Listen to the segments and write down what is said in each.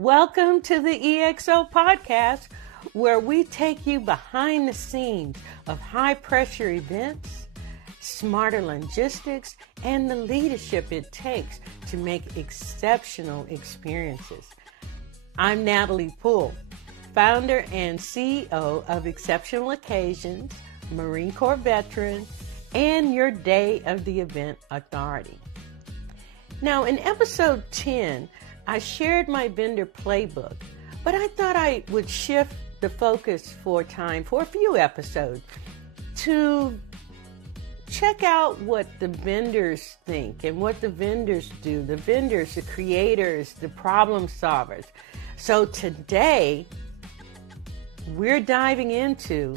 Welcome to the EXO Podcast, where we take you behind the scenes of high-pressure events, smarter logistics, and the leadership it takes to make exceptional experiences. I'm Natalie Poole, founder and CEO of Exceptional Occasions, Marine Corps veteran, and your Day of the Event Authority. Now, in episode 10, I shared my Vendor Playbook, but I thought I would shift the focus for a few episodes to check out what the vendors think and what the vendors do, the vendors, the creators, the problem solvers. So today, we're diving into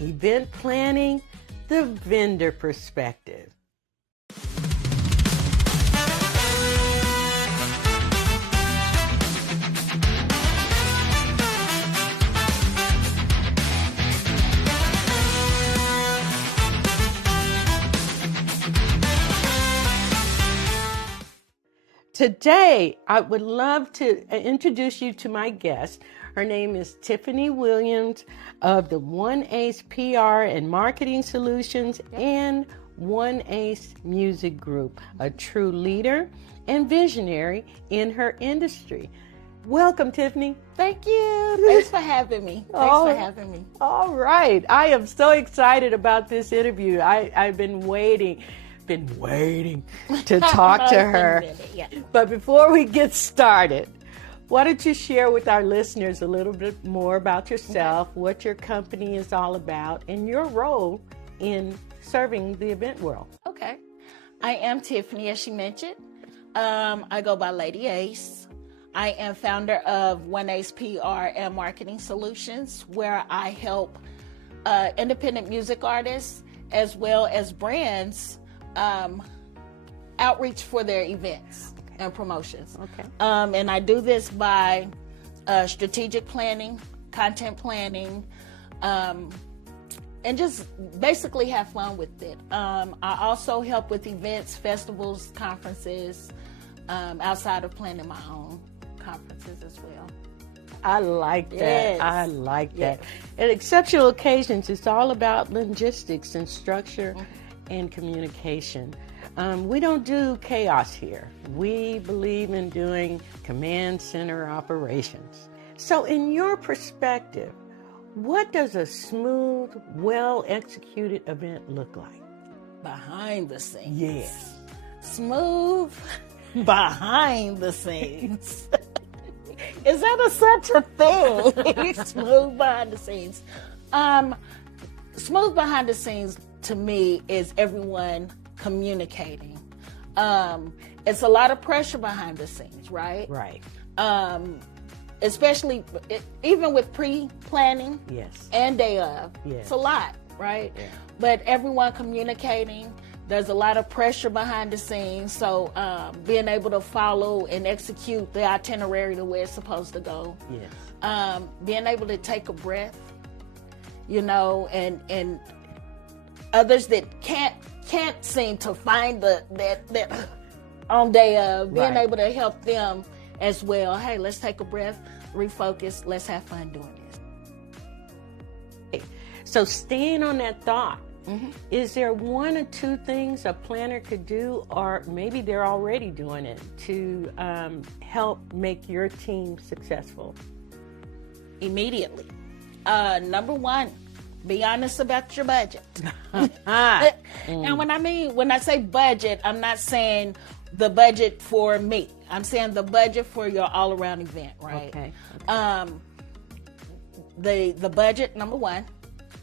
event planning, the vendor perspective. Today, I would love to introduce you to my guest. Her name is Tiffany Williams of the One Ace PR and Marketing Solutions and One Ace Music Group, a true leader and visionary in her industry. Welcome, Tiffany. Thank you. Thanks for having me. All right. I am so excited about this interview. I've been waiting to talk to her. Yeah. But before we get started, why don't you share with our listeners a little bit more about yourself, what your company is all about, and your role in serving the event world? Okay. I am Tiffany, as she mentioned. I go by Lady Ace. I am founder of One Ace PR and Marketing Solutions, where I help independent music artists as well as brands outreach for their events and promotions. Okay. And I do this by strategic planning, content planning, and just basically have fun with it. I also help with events, festivals, conferences, outside of planning my own conferences as well. I like that. Yes. I like that. Yes. At Exceptional Occasions, it's all about logistics and structure and communication. We don't do chaos here. We believe in doing command center operations. So in your perspective, what does a smooth, well-executed event look like? Behind the scenes. Yes. Smooth behind the scenes. Is that such a thing? Smooth behind the scenes. Smooth behind the scenes to me is everyone communicating. It's a lot of pressure behind the scenes, right? Right. Especially even with pre-planning Yes. and day of. Yes. It's a lot, right? Yeah. But everyone communicating, there's a lot of pressure behind the scenes. So being able to follow and execute the itinerary the way it's supposed to go. Yes. Being able to take a breath, and others that can't seem to find that on day of, being able to help them as well. Hey, let's take a breath, refocus, let's have fun doing this. So staying on that thought, is there one or two things a planner could do, or maybe they're already doing it, to help make your team successful? Immediately. Number one, be honest about your budget. And when I say budget, I'm not saying the budget for me. I'm saying the budget for your all-around event, right? Okay. The budget, number one,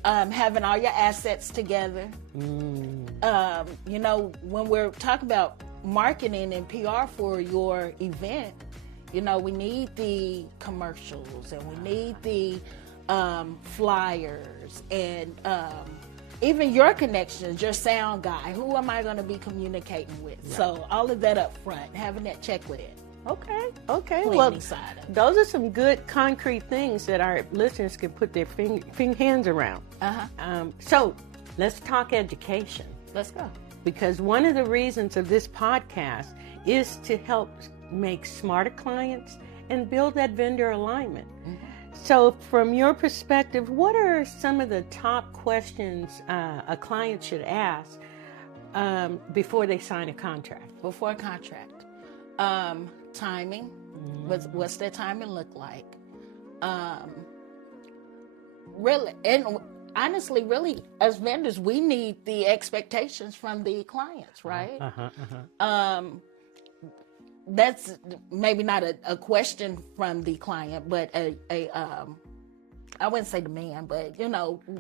having all your assets together. When we're talking about marketing and PR for your event, we need the commercials and we need the flyers and even your connections, your sound guy. Who am I going to be communicating with? Right. So all of that up front, having that checklist. Okay. Well, side of it. Those are some good concrete things that our listeners can put their hands around. So let's talk education. Let's go. Because one of the reasons of this podcast is to help make smarter clients and build that vendor alignment. So from your perspective, what are some of the top questions a client should ask before they sign a contract? Before a contract, timing. What's their timing look like? Really, and honestly, really, as vendors, we need the expectations from the clients, right? That's maybe not a question from the client, but I wouldn't say demand, but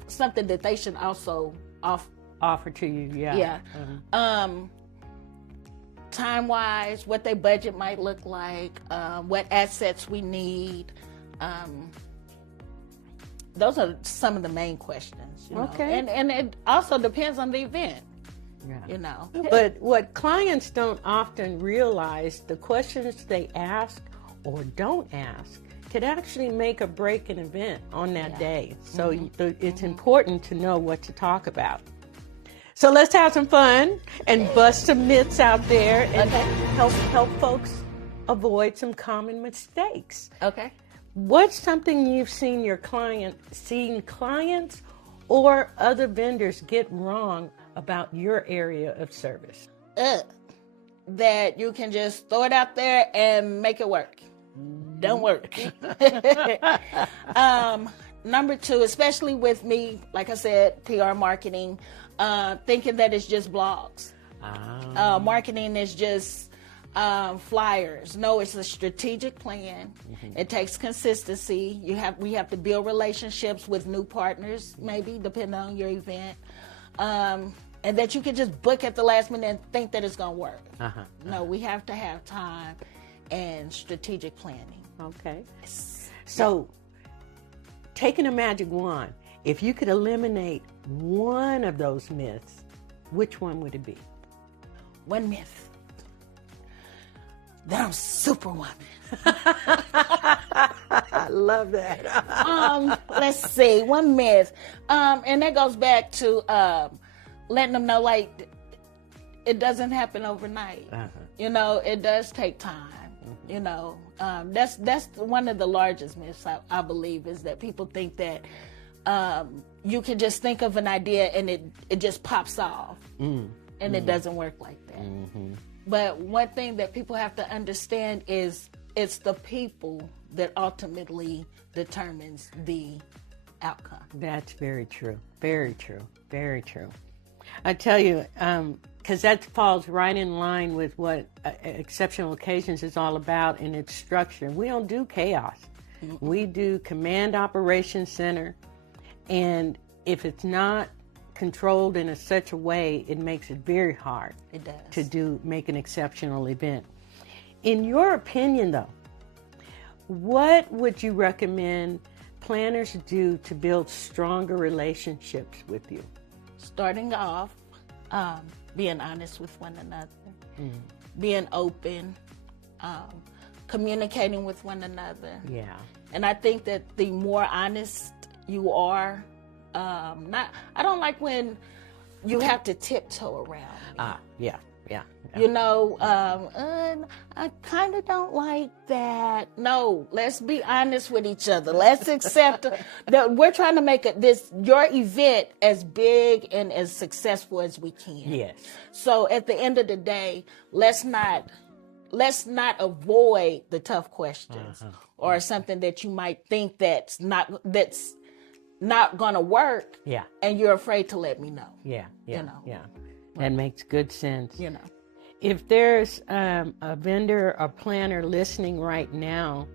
something that they should also offer to you. Yeah. Time wise, what their budget might look like, what assets we need. Those are some of the main questions. Okay. And it also depends on the event. Yeah. But what clients don't often realize, the questions they ask or don't ask could actually make or break an event on that day. So it's important to know what to talk about. So let's have some fun and bust some myths out there and help folks avoid some common mistakes. Okay. What's something you've seen clients or other vendors get wrong about your area of service? That you can just throw it out there and make it work. Don't work. Number two, especially with me, like I said, PR marketing, thinking that it's just blogs. Marketing is just flyers. No, it's a strategic plan. It takes consistency. We have to build relationships with new partners, maybe depending on your event. And that you can just book at the last minute and think that it's going to work. No, we have to have time and strategic planning. Okay. So, taking a magic wand, if you could eliminate one of those myths, which one would it be? One myth. That I'm Superwoman. I love that. Let's see, one myth. And that goes back to letting them know, like, it doesn't happen overnight. It does take time. That's one of the largest myths, I believe, is that people think that you can just think of an idea and it just pops off. And it doesn't work like that. But one thing that people have to understand is it's the people that ultimately determines the outcome. That's very true. Very true. Very true. I tell you, because that falls right in line with what Exceptional Occasions is all about in its structure. We don't do chaos. We do command operations center, and if it's not controlled in such a way, it makes it very hard. It does. To make an exceptional event. In your opinion, though, what would you recommend planners do to build stronger relationships with you? Starting off, being honest with one another, being open, communicating with one another. Yeah. And I think that the more honest you are, I don't like when you have to tiptoe around me. Yeah. I kind of don't like that. No, let's be honest with each other. Let's accept that we're trying to make your event as big and as successful as we can. Yes. So at the end of the day, let's not avoid the tough questions or something that you might think that's not going to work. Yeah. And you're afraid to let me know. Yeah. That makes good sense. If there's a vendor or planner listening right now,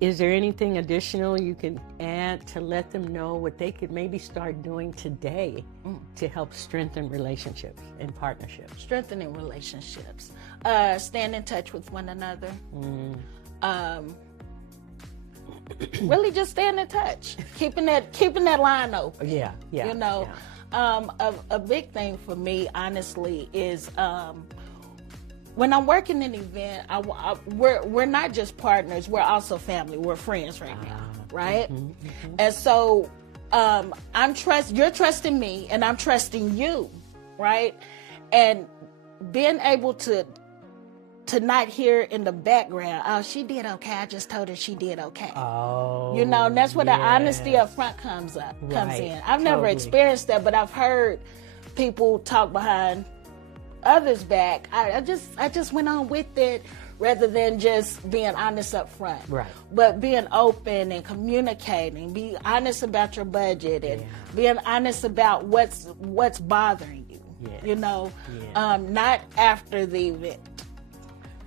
is there anything additional you can add to let them know what they could maybe start doing today to help strengthen relationships and partnerships? Strengthening relationships. Staying in touch with one another. Really just staying in touch. Keeping that line open. Yeah. A big thing for me, honestly, is when I'm working an event, we're not just partners, we're also family, we're friends right now, right? And so you're trusting me and I'm trusting you, right? And being able to to not hear in the background, oh, she did okay. I just told her she did okay. Oh, You know, and that's where the yes. honesty up front comes Right, in. I've never totally. experienced that, but I've heard people talk behind others' back. I just went on with it rather than just being honest up front. Right. But being open and communicating, be honest about your budget and being honest about what's bothering you. Yes. You know, Yes. not after the event.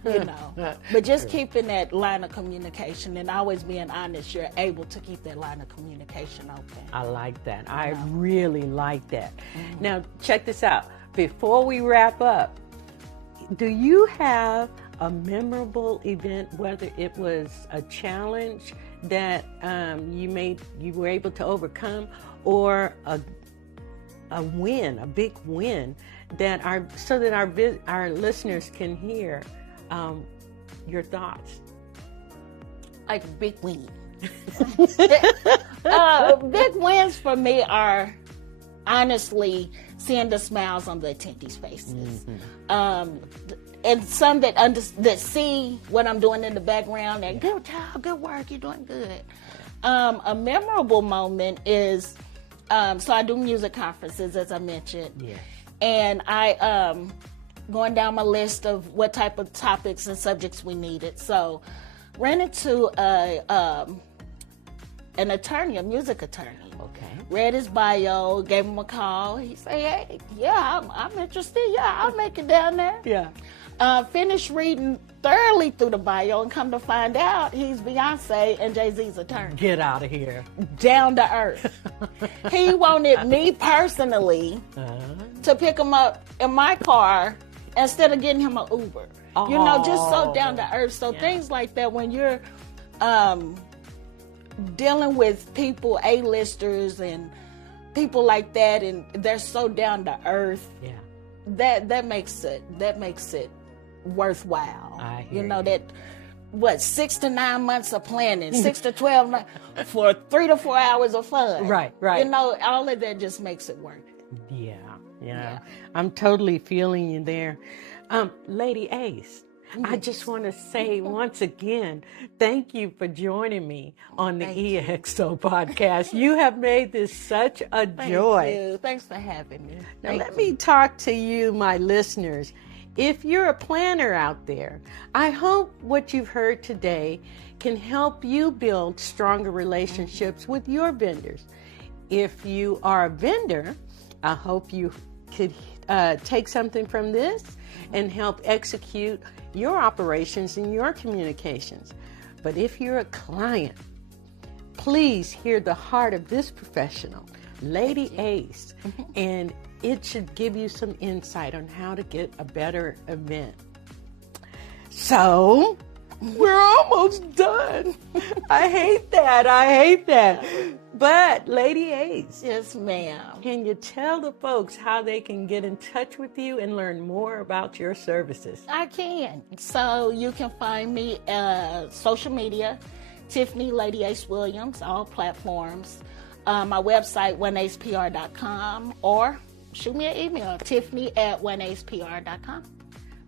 You know, but just keeping that line of communication and always being honest, you're able to keep that line of communication open. I like that. I really like that. Now, check this out. Before we wrap up, do you have a memorable event, whether it was a challenge that you were able to overcome, or a win, a big win that our listeners can hear your thoughts? Like big wins. Big wins for me are honestly seeing the smiles on the attendees' faces. And some that see what I'm doing in the background and good job, good work, you're doing good. A memorable moment is, so I do music conferences, as I mentioned. Yeah. And I going down my list of what type of topics and subjects we needed. So ran into an attorney, a music attorney. Okay. Read his bio, gave him a call. He said, hey, yeah, I'm interested. Yeah, I'll make it down there. Yeah. Finished reading thoroughly through the bio and come to find out he's Beyonce and Jay-Z's attorney. Get out of here. Down to earth. He wanted me personally to pick him up in my car instead of getting him an Uber. You know, just so down to earth. So things like that, when you're dealing with people, A-listers and people like that, and they're so down to earth, that makes it worthwhile. I hear you know you. that. What, 6 to 9 months of planning, 6 to 12 months for 3 to 4 hours of fun. Right. You know, all of that just makes it worth it. Yeah. I'm totally feeling you there. Lady Ace, I just want to say once again, thank you for joining me on the EXO podcast. You have made this such a joy. Thank you. Thanks for having me. Now, let me talk to you, my listeners. If you're a planner out there, I hope what you've heard today can help you build stronger relationships with your vendors. If you are a vendor, I hope you could take something from this and help execute your operations and your communications. But if you're a client, please hear the heart of this professional, Lady Ace, and it should give you some insight on how to get a better event. So, we're almost done. I hate that. But, Lady Ace. Yes, ma'am. Can you tell the folks how they can get in touch with you and learn more about your services? I can. So you can find me social media, Tiffany Lady Ace Williams, all platforms. My website, oneacepr.com, or shoot me an email, tiffany@oneacepr.com.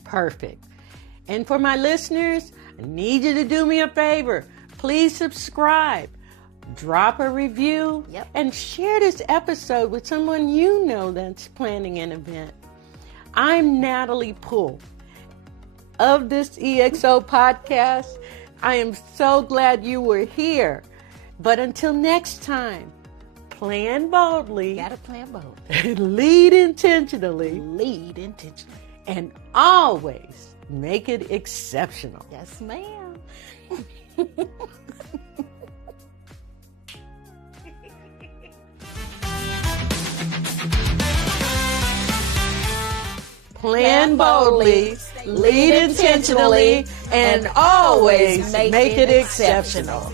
Perfect. And for my listeners, I need you to do me a favor. Please subscribe, drop a review, and share this episode with someone you know that's planning an event. I'm Natalie Poole of this EXO podcast. I am so glad you were here. But until next time, plan boldly. Gotta plan bold. Lead intentionally. Lead intentionally. And always make it exceptional. Yes, ma'am. Plan boldly, lead intentionally, and always make it exceptional.